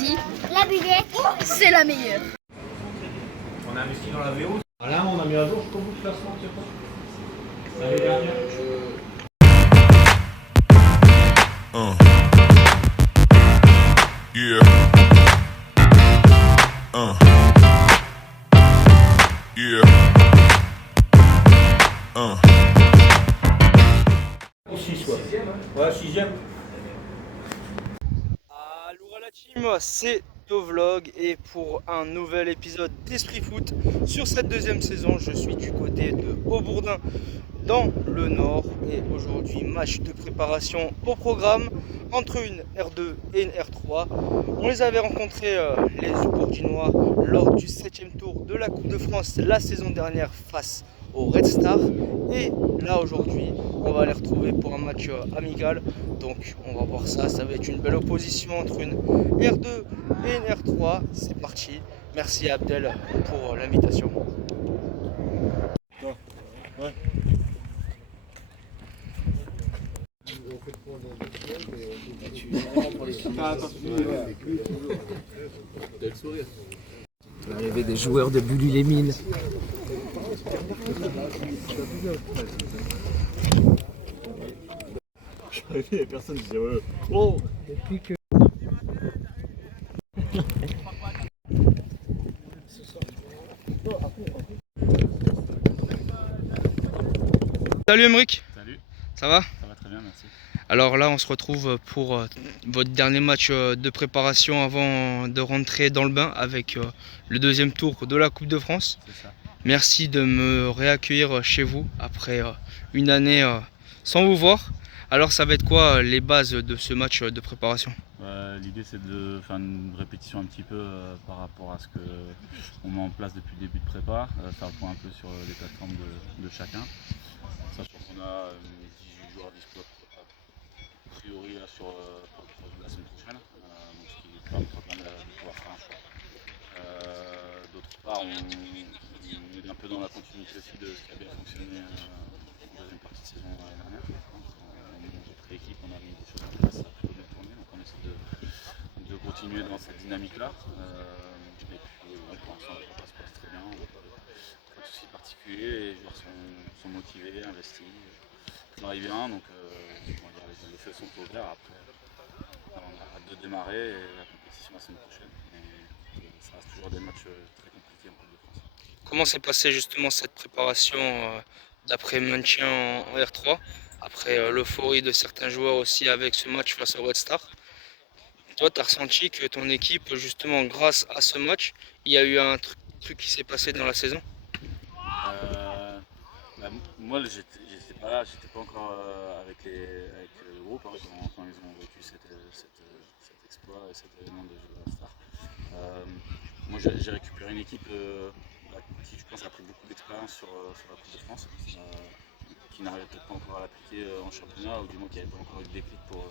Ici, la buvette, c'est la meilleure. On a investi dans la VO. Là, on a mis à jour jusqu'au bout de classement, tu sais pas. L'année dernière. Yeah. Yeah. Au 6, ouais. Ouais, 6ème. Aloha la team, c'est Tovlog et pour un nouvel épisode d'Esprit Foot. Sur cette deuxième saison, je suis du côté de Haubourdin dans le Nord et aujourd'hui match de préparation au programme entre une R2 et une R3. On les avait rencontrés les Haubourdinois lors du 7e tour de la Coupe de France la saison dernière face au Red Star et là aujourd'hui on va les retrouver pour un match amical, donc on va voir ça, ça va être une belle opposition entre une R2 et une R3. C'est parti, merci à Abdel pour l'invitation. Ouais. L'arrivée des joueurs de Bully-les-Mines. Et personne disait ouais. Oh. Salut Emric. Salut, Ça va? ça va très bien, merci. Alors là on se retrouve pour votre dernier match de préparation avant de rentrer dans le bain avec le deuxième tour de la Coupe de France. C'est ça. Merci de me réaccueillir chez vous après une année sans vous voir. Alors ça va être quoi les bases de ce match de préparation? L'idée c'est de faire une répétition un petit peu par rapport à ce qu'on met en place depuis le début de prépa, faire le point un peu sur les plateformes de chacun. Sachant qu'on a 18 joueurs dispo a priori là, sur la semaine prochaine, donc ce qui permettra de pouvoir faire un choix. D'autre part, on est un peu dans la continuité aussi de ce qui a bien fonctionné en deuxième partie de saison l'année dernière. On a pris l'équipe, on a mis des choses en place, ça a plutôt bien tourné, donc on essaie de continuer dans cette dynamique-là. Et puis pour l'instant, ça se passe très bien, pas de soucis particuliers, les joueurs sont motivés, investis, travaillent bien, donc les feux sont ouverts. Après, on a hâte de démarrer et la compétition la semaine prochaine. Et ça reste toujours des matchs très compliqués en Coupe de France. Comment s'est passée justement cette préparation d'après maintien en R3, après l'euphorie de certains joueurs aussi avec ce match face au Red Star? Toi, tu as ressenti que ton équipe, justement grâce à ce match, il y a eu un truc qui s'est passé dans la saison? Moi, j'étais pas là, j'étais pas encore avec le groupe quand ils ont vécu cet exploit et cet événement de jeu de la Star. Moi, j'ai récupéré une équipe qui, je pense, a pris beaucoup d'expérience sur la Coupe de France, qui n'arrivait peut-être pas encore à l'appliquer en championnat, ou du moins qui n'avait pas encore eu de déclic pour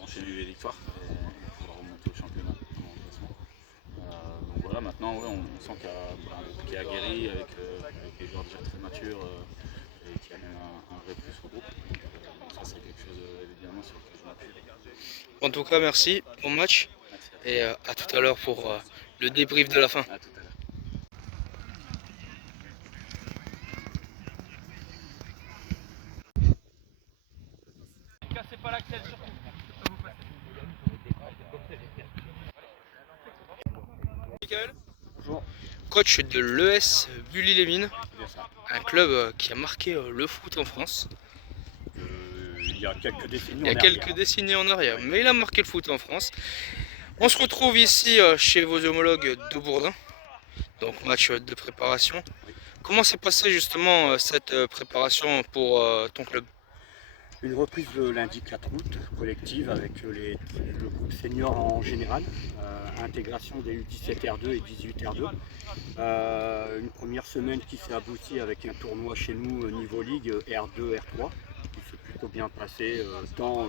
enchaîner les victoires et pouvoir remonter au championnat en classement. Donc voilà, maintenant on sent qu'il y a un groupe qui est aguerri avec des joueurs déjà très matures et qui a même un vrai plus au groupe. Donc ça c'est quelque chose évidemment sur lequel je m'appuie. En tout cas, merci, bon match et à tout à l'heure pour le débrief de la fin. À tout à l'heure. Bonjour. Coach de l'ES Bully-les-Mines, un club qui a marqué le foot en France. Il y a quelques décennies. Il y a quelques décennies en arrière, mais il a marqué le foot en France. On se retrouve ici chez vos homologues d'Haubourdin, donc match de préparation. Comment s'est passée justement cette préparation pour ton club? Une reprise le lundi 4 août, collective avec le groupe senior en général, intégration des U17 R2 et 18 R2. Une première semaine qui s'est aboutie avec un tournoi chez nous niveau ligue R2, R3, qui s'est plutôt bien passé, tant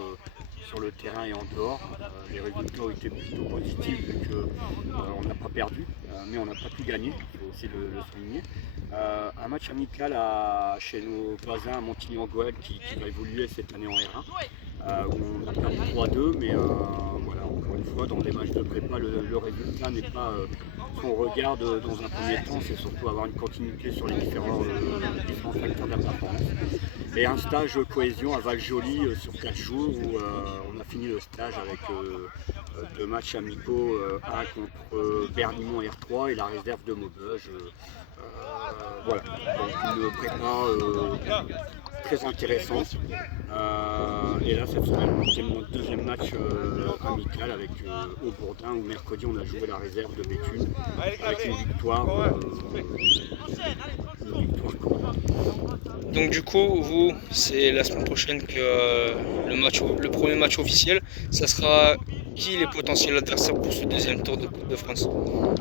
sur le terrain et en dehors. Les résultats ont été plutôt positifs vu qu'on n'a pas perdu, mais on n'a pas tout gagné, il faut aussi le souligner. Un match amical chez nos voisins à Montigny-en-Goële qui va évoluer cette année en R1, où on a perdu 3-2, mais voilà, encore une fois, dans des matchs de prépa, le résultat n'est pas ce qu'on regarde dans un premier temps, c'est surtout avoir une continuité sur les différents facteurs de la performance. Et un stage cohésion à Val-Joli sur 4 jours où on a fini le stage avec 2 matchs amicaux, un contre Bernimont R3 et la réserve de Maubeuge. Voilà, donc une prépa très intéressante. Et là, cette semaine, c'est notre deuxième match amical avec Aubourdin où mercredi on a joué la réserve de Béthune avec une victoire. Donc du coup, vous, c'est la semaine prochaine que le premier match officiel. Ça sera qui les potentiels adversaires pour ce deuxième tour de Coupe de France? On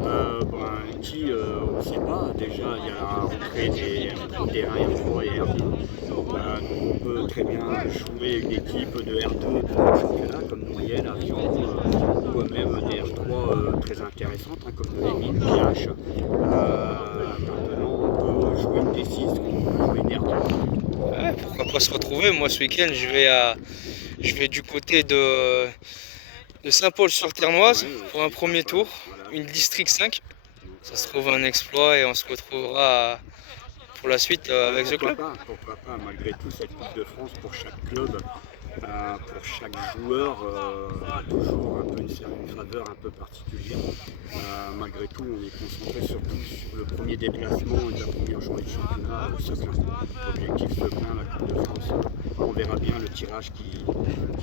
ne sait pas. Déjà, il y a la rentrée des R1, R3 et R2. On peut très bien jouer une équipe de R2 de notre championnat comme Noyelles, Avion, ou même des R3 très intéressantes comme les Mines, PH. Maintenant, on peut jouer une D6, on peut jouer une R2. Ouais, pourquoi pas se retrouver? Moi, ce week-end, je vais du côté de Saint-Paul-sur-Ternoise pour un premier tour, une District 5. Ça se trouve un exploit et on se retrouvera pour la suite avec The Club. Pourquoi pas, malgré tout, cette Coupe de France pour chaque club, pour chaque joueur, a toujours un peu une faveur un peu particulière. Malgré tout, on est concentré surtout sur le premier déplacement et la première journée de championnat, Seclin. Objectif Seclin, la Coupe de France, on verra bien le tirage qui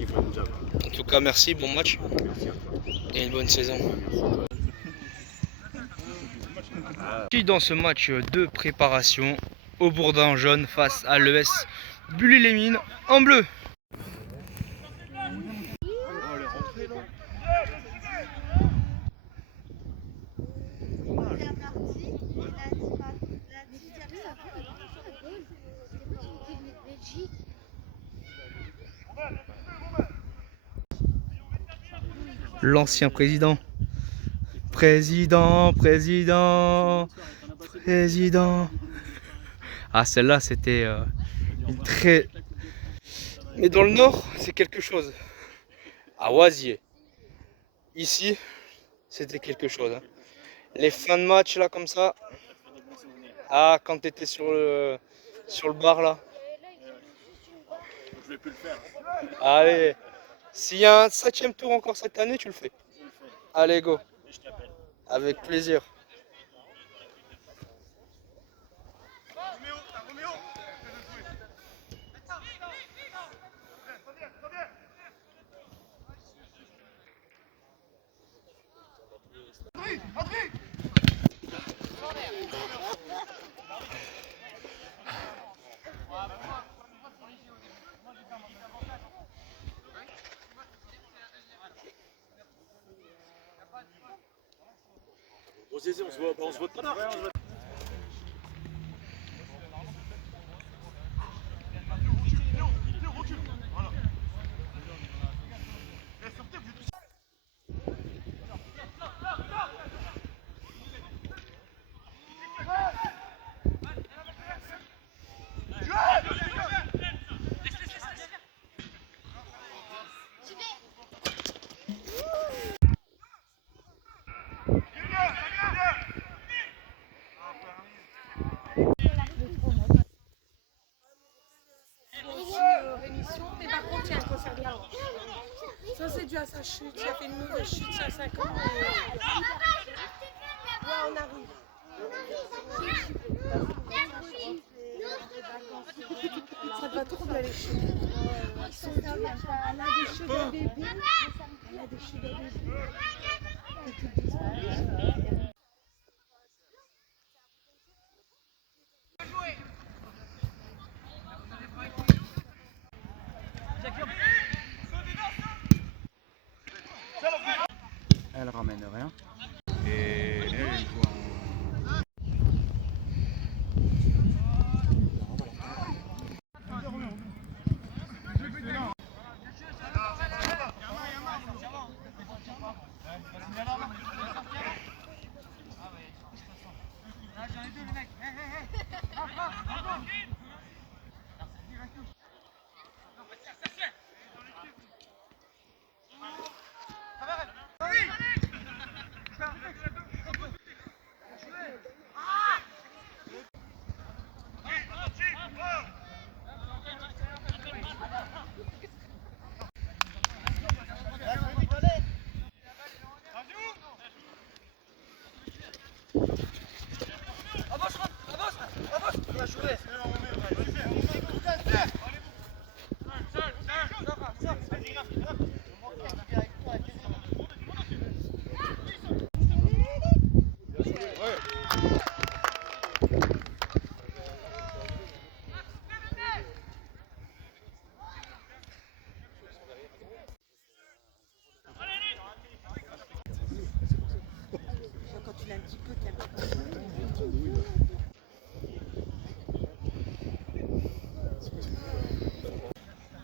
va nous avoir. En tout cas, merci, bon match Merci à toi. et une bonne saison. Merci à toi. Dans ce match de préparation, Aubourdin en jaune face à l'ES Bully-les-Mines en bleu. L'ancien président. Président. Ah, celle-là, c'était une très... Mais dans le nord, c'est quelque chose. À Oisier. Ici, c'était quelque chose. Hein. Les fins de match, là, comme ça. Ah, quand tu étais sur le bar, là. Je vais plus le faire. Allez. S'il y a un 7e tour encore cette année, tu le fais. Allez, go. Avec plaisir. On se vote pas là. Mais par contre, il y a un cancer de la hanche. Ça, c'est dû à sa chute. Il a fait une mauvaise chute il y a 5 ans. Ouais, on arrive. Ça va trop bien les chutes. Ils sont durs. Elle a des cheveux de bébé. Elle a des cheveux de bébé. Elle ramène rien. Et elle joue en... Quand il a un petit peu, t'as un petit peu.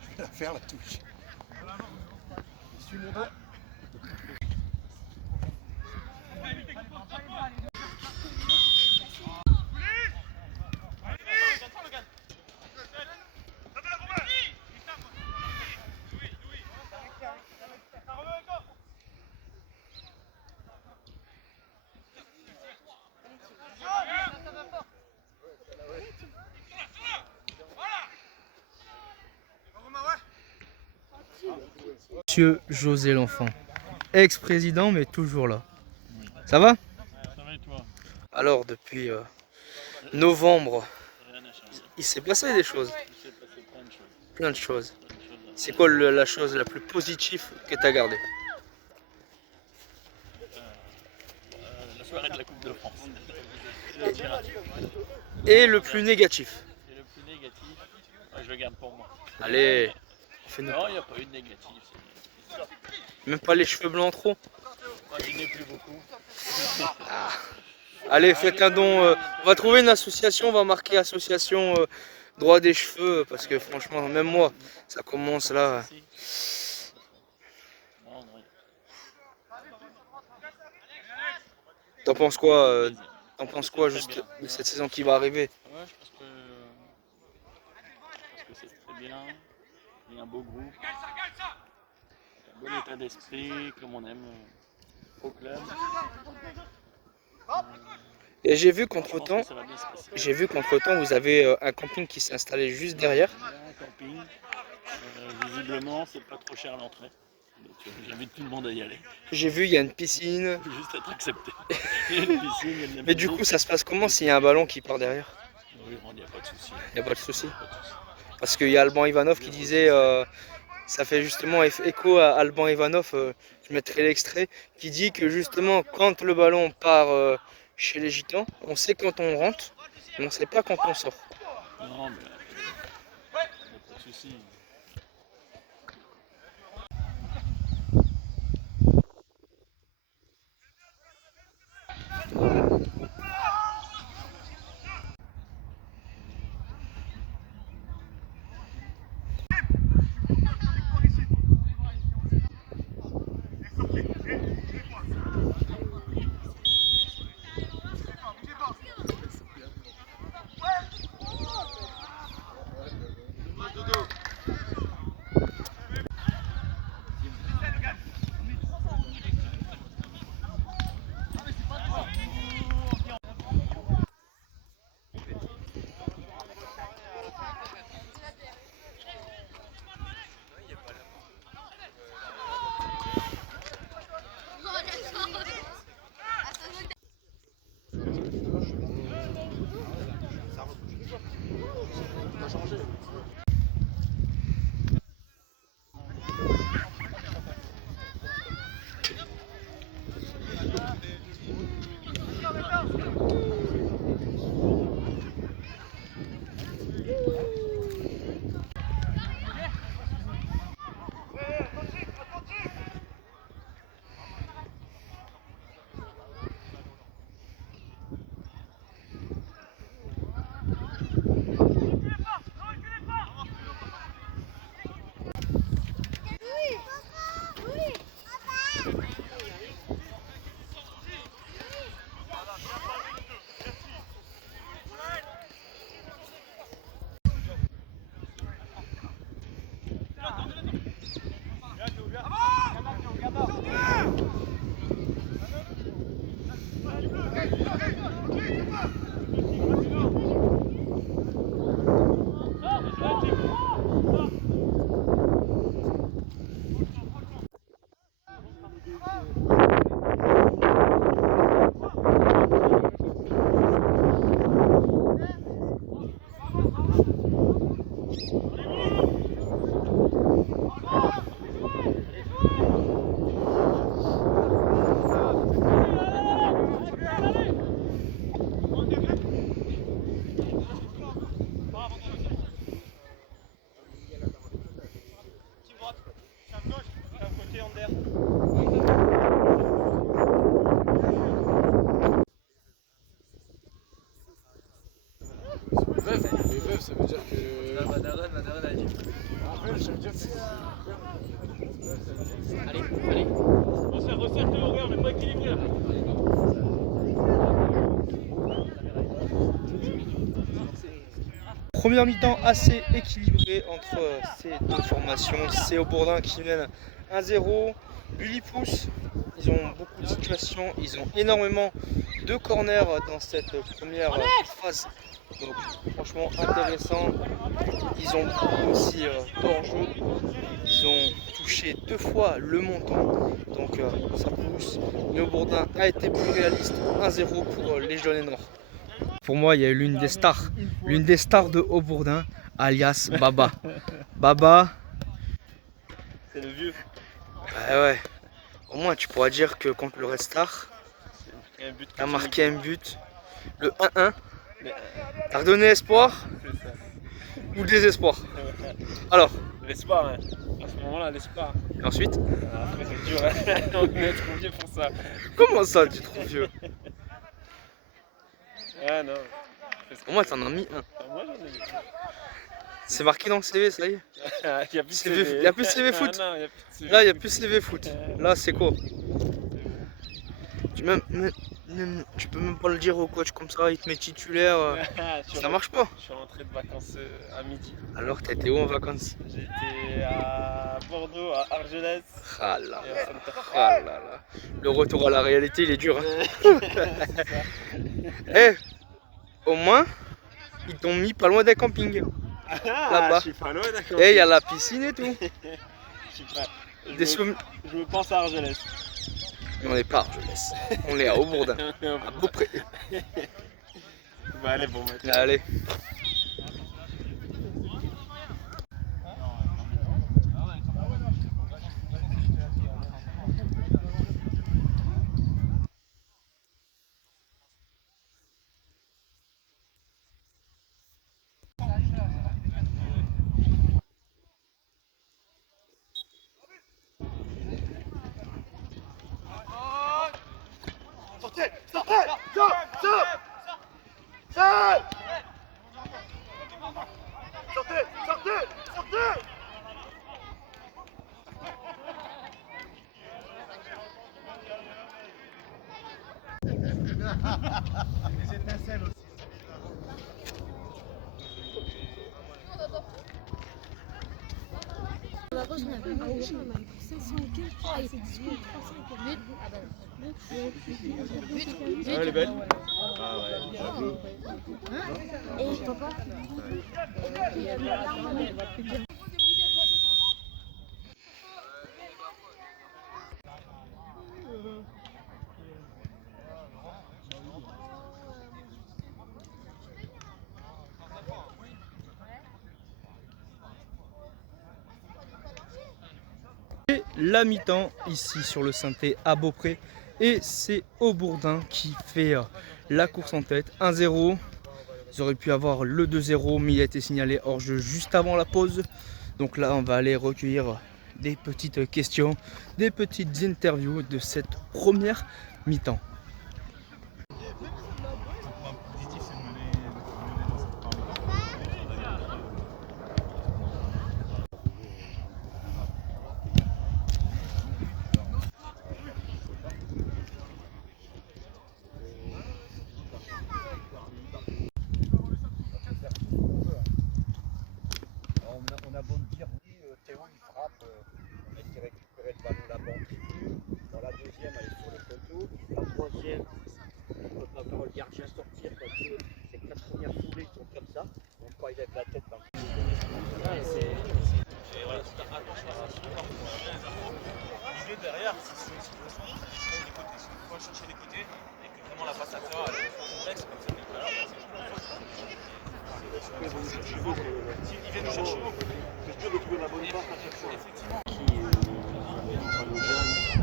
Je vais la faire la touche. Suis mon doigt. Monsieur José L'Enfant, ex-président mais toujours là. Ça va? Ça va et toi? Alors depuis novembre, il s'est passé des choses, Il s'est passé plein de choses. plein de choses. Plein de choses. C'est quoi la chose la plus positive que tu as gardée? La soirée de la Coupe de France. Je le dirai. Et le plus négatif? Et le plus négatif, je le garde pour moi. Allez, fais-nous. Non, il n'y a pas eu de négatif. Même pas les cheveux blancs trop? Moi, je n'ai plus beaucoup. Allez, faites un don. On va trouver une association, on va marquer association droit des cheveux, parce que franchement, même moi, ça commence là. Non, non, T'en penses quoi juste de cette saison qui va arriver? ouais, je pense que c'est très bien. Il y a un beau groupe. Un bon état d'esprit, comme on aime au club. Et j'ai vu Je pense qu'entre-temps, que ça va bien se passer. vous avez un camping qui s'est installé juste derrière. Il y a un camping. Visiblement, c'est pas trop cher l'entrée. Donc j'invite tout le monde à y aller. J'ai vu, il y a une piscine. Il faut juste être accepté. Il y a une piscine, il y a de la Mais du musique. coup, ça se passe comment s'il y a un ballon qui part derrière? Oui, il n'y a pas de souci. Il n'y a pas de souci. Pas de souci. Parce qu'il y a Alban Ivanov qui disait, ça fait justement écho à Alban Ivanov, je mettrai l'extrait, qui dit que justement quand le ballon part chez les Gitans, on sait quand on rentre, mais on ne sait pas quand on sort. Non, mais il n'y a pas de souci. ça veut dire que... La Madaran a dit. Après, ça veut dire que c'est... Allez, allez. Resserre tes longueurs, mais pas équilibré là. Première mi-temps assez équilibrée entre ces deux formations. C'est Aubourdin qui mène 1-0. Bully pousse. Ils ont beaucoup de situations. Ils ont énormément de corners dans cette première phase. Donc franchement intéressant. Ils ont beaucoup aussi hors-jeu. Ils ont touché 2 fois le montant. Donc ça pousse. Mais Aubourdin a été plus réaliste. 1-0 pour les jaunes et noirs. Pour moi, il y a eu l'une des stars de Aubourdin, alias Baba. Baba. C'est le vieux. Ouais. Au moins, tu pourras dire que contre le Red Star, tu as marqué un but. Le 1-1. T'as redonné espoir ou désespoir? Alors, L'espoir, hein. À ce moment-là, l'espoir. et ensuite, Après, c'est dur, hein. On est trop vieux pour ça. comment ça, tu es trop vieux? Ah non. Au moins, t'en as mis un. Moi, j'en ai mis. C'est marqué dans le CV, ça y est. Il n'y a plus de CV. CV. Il y a plus de CV foot. Ah non, il y a plus de CV. Là, il n'y a plus CV foot. Là, c'est quoi? Tu peux même pas le dire au coach comme ça, il te met titulaire. Ça marche pas. Je suis rentré de vacances à midi. Alors, t'étais où en vacances? J'étais à Bordeaux, à Argelès. Ah là Et à là, Santa Fe. ah là là. Le retour à la réalité, il est dur. Hein. Eh, au moins, ils t'ont mis pas loin des campings. Là-bas. Je suis pas loin, d'accord. Eh, il y a la piscine et tout. Je suis pas- je Des me- souvenirs. Je me pense à Argelès. Mais on n'est pas à Argelès. On est à Aubourdin. À Beaupré. Bah allez, bon, maintenant. Allez. Elle est belle. Ah ouais, j'avoue. La mi-temps ici sur le Synthé à Beaupré et c'est Aubourdin qui fait la course en tête 1-0. Ils auraient pu avoir le 2-0 mais il a été signalé hors jeu juste avant la pause. Donc là on va aller recueillir des petites questions, des petites interviews de cette première mi-temps. On a beau me dire, oui, Théo il frappe, on a qui récupérait le ballon là-bas. Dans la deuxième, elle est sur le poteau. La troisième, on ne peut pas voir le gardien sortir parce que ces 4 premières foulées sont comme ça. Donc quand il lève la tête, L'idée derrière, c'est aussi de chercher les côtés. Si on peut chercher les côtés et que vraiment la passe à faire, elle est complexe, comme ça, tout à l'heure, ils viennent nous chercher haut. C'est dur de trouver la bonne passe à chaque fois. Effectivement.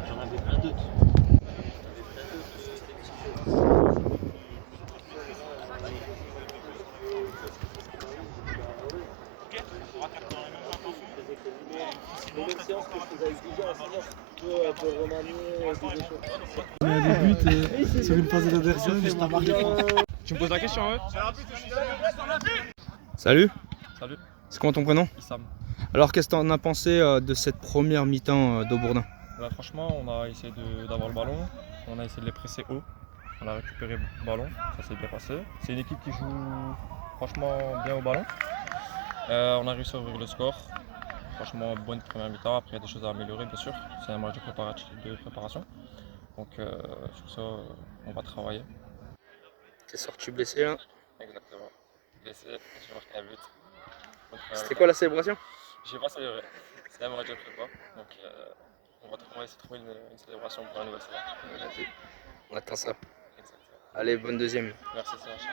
J'en avais plein d'autres. Ok, on aura 4 dans les mêmes points qu'en fond. Sinon, on fait encore un peu On a des buts sur une phase d'adversaire, mais je t'ai marqué. Tu me poses la question, ouais? Salut. Salut. C'est comment ton prénom? Issam. Alors qu'est-ce que t'en as pensé de cette première mi-temps d'Aubourdin? Bah, franchement, on a essayé d'avoir le ballon, on a essayé de les presser haut, on a récupéré le ballon, ça s'est bien passé. C'est une équipe qui joue franchement bien au ballon. On a réussi à ouvrir le score. Franchement, bonne première mi-temps. Après, il y a des choses à améliorer, bien sûr. C'est un match de préparation. Donc, sur ça, on va travailler. T'es sorti blessé là? Exactement. Blessé, j'ai marqué un but. C'était quoi la célébration? J'ai pas célébré. C'est un match de prépa. Donc, on va essayer de trouver une célébration pour la nouvelle saison. On attend ça. Allez, bonne deuxième. Merci, Serge.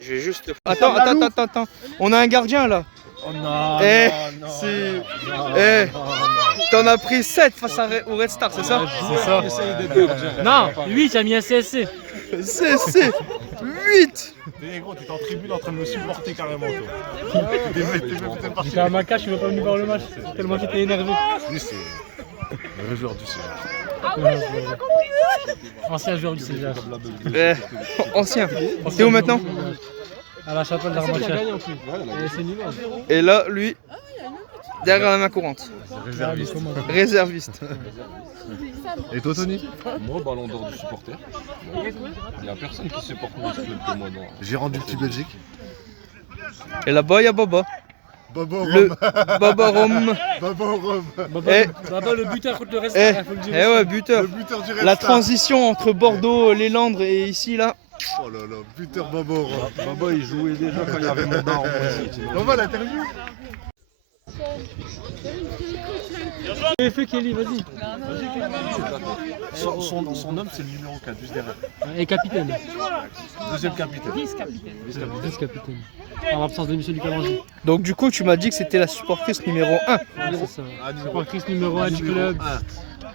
Je vais juste... Attends. On a un gardien là. Oh non, T'en as pris 7 face au Red Star, c'est ça? c'est ça. Non, 8, j'ai mis un CSC. CSC 8. T'es gros, t'étais en tribune en train de me supporter carrément toi. J'étais à ma cage, je ne veux pas venir voir le match. Tellement j'étais énervé. Lui c'est le joueur du CH. Ancien joueur du CGH. Ancien. T'es où maintenant? À la chapelle d'Armachère. Et là, lui, derrière la main courante. Réserviste. Réserviste. Et toi Tony? Moi, ballon d'or du supporter. Il n'y a personne qui supporte moins ce club que moi. J'ai rendu petit Belgique. Et là-bas, il y a Baba. Baba Baba Rome. Baba, le buteur contre le reste, il faut le dire. Ouais, buteur. Le buteur du Red La Star. transition entre Bordeaux, les Landres et ici, là. Oh là là, buteur Baba. Baba il jouait déjà quand il y avait Moda en aussi. Baba l'interview. Fais Kelly, vas-y. Son homme c'est le numéro 4, juste derrière. Et capitaine. Deuxième capitaine. Vice-capitaine. En l'absence de Michel Ducalangi. Donc du coup, tu m'as dit que c'était la supportrice numéro 1. C'est ça. Supportrice numéro 1 du club.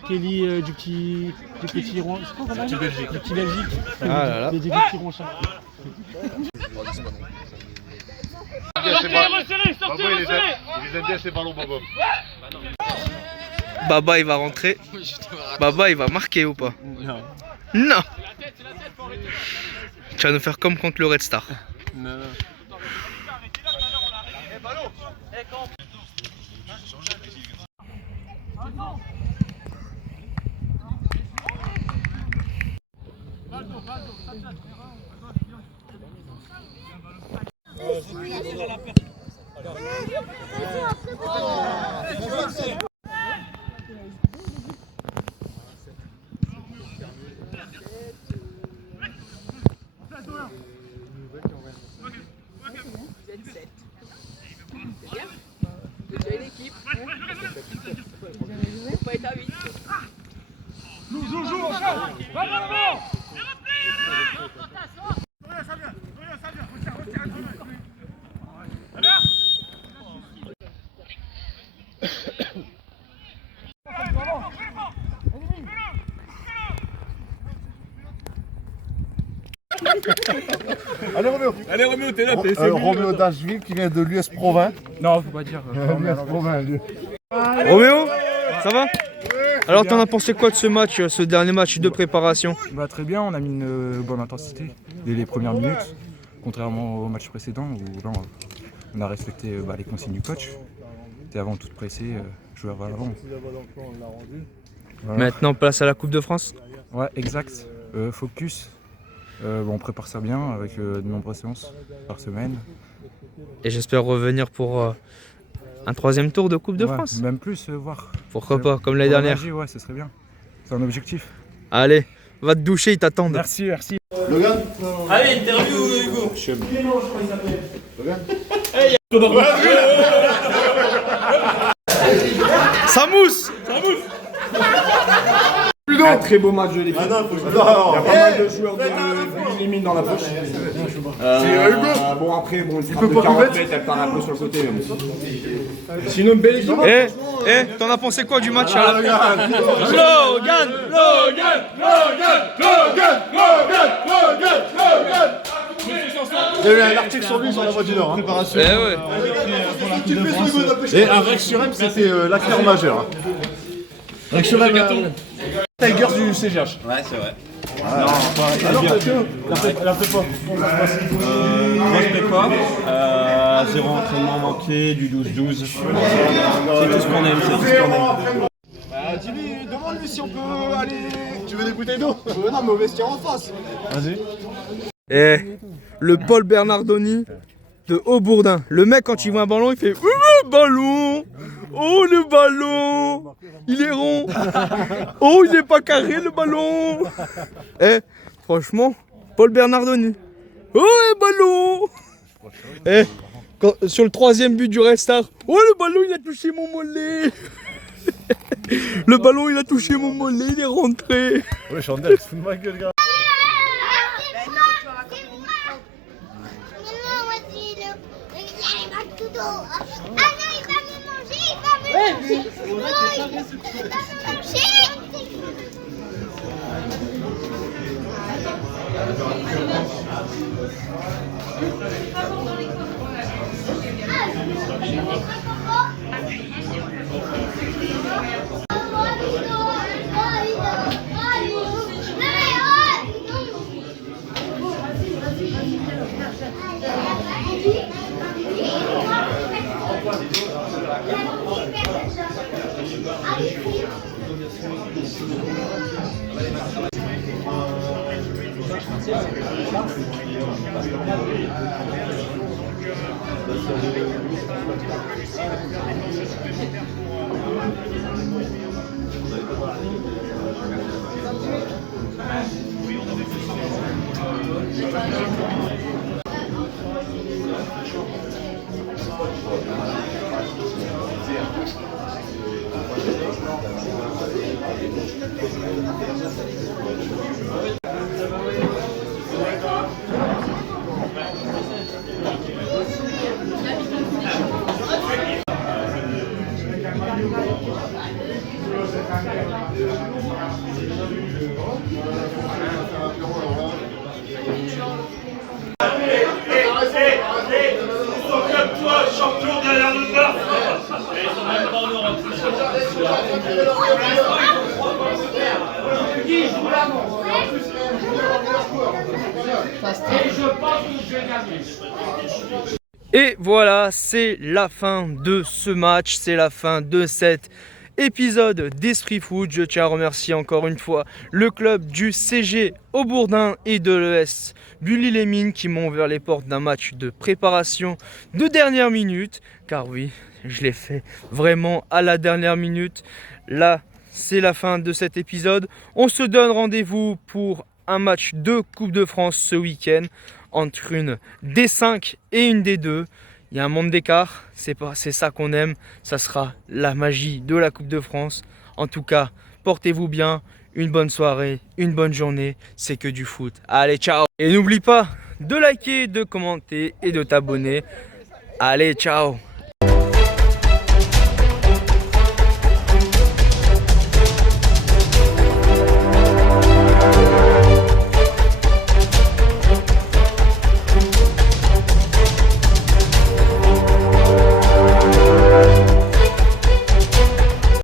Kelly du petit rond. C'est quoi comment Du Belgique. Du petit Belgique. Ah là là. Du petit ronchat. Il aime bien ses ballons, Baba. Baba, il va rentrer. Baba, il va marquer ou pas? Non. Non. Tu vas nous faire comme contre le Red Star. Non. Allez Roméo, t'es là, Roméo d'Asheville qui vient de l'US Provins. Non, faut pas dire. l'US Provins, lui. Roméo, ça va? Alors t'en as pensé quoi de ce match, ce dernier match de préparation? Bah, très bien, on a mis une bonne intensité dès les premières minutes, contrairement au match précédent où là, on a respecté les consignes du coach. C'était avant tout pressé, jouer vers l'avant. Voilà. Maintenant, place à la Coupe de France? Ouais, exact. Focus. On prépare ça bien avec de nombreuses séances par semaine. Et j'espère revenir pour un troisième tour de Coupe de Ouais, France. même plus, voir. Pourquoi pas, comme l'année dernière. Ouais, ce serait bien. C'est un objectif. Allez, va te doucher, ils t'attendent. Merci, merci. Logan. Allez, interview Hugo. Ça mousse. Un très beau match de l'équipe. Il y a pas mal de joueurs de limite dans la poche. Bon après, une frappe de 40 mètres, elle part un peu sur le côté. Sinon une belle équipe. T'en as pensé quoi du match? Logan. Il y a eu un article sur lui sur la voie du Nord. Préparation. Ouais. Et un Rex sur M, c'était l'acteur majeur. Rex sur M, Tiger du CGH. Ouais, c'est vrai. Grosse prépa, 0 entraînement manqué, du 12-12. C'est tout ce qu'on aime, c'est tout ce qu'on aime. Dis-lui, demande-lui si on peut aller. Tu veux des bouteilles d'eau? Non, mais au vestiaire en face. Vas-y. Et le Paul Bernardoni de Haut-Bourdin. Le mec, quand il voit un ballon, il fait le ballon. Oh, le ballon. Il est rond. Oh, il n'est pas carré, le ballon. Eh, franchement, Paul Bernardoni. Oh, le ballon. Eh, sur le 3e but du Red Star. Oh, le ballon, il a touché mon mollet. Le ballon, il a touché mon mollet, il est rentré. Ouais, Chandelle, tu te fous de ma gueule, gars. Et voilà, c'est la fin de ce match, c'est la fin de cet épisode d'Esprit Foot. Je tiens à remercier encore une fois le club du CG Haut-Bourdin et de l'ES Bully-les-Mines qui m'ont ouvert les portes d'un match de préparation de dernière minute. Car oui, je l'ai fait vraiment à la dernière minute. Là, c'est la fin de cet épisode. On se donne rendez-vous pour un match de Coupe de France ce week-end entre une D5 et une D2. Il y a un monde d'écart, c'est ça qu'on aime. Ça sera la magie de la Coupe de France. En tout cas, portez-vous bien, une bonne soirée, une bonne journée. C'est que du foot. Allez, ciao. Et n'oublie pas de liker, de commenter et de t'abonner. Allez, ciao.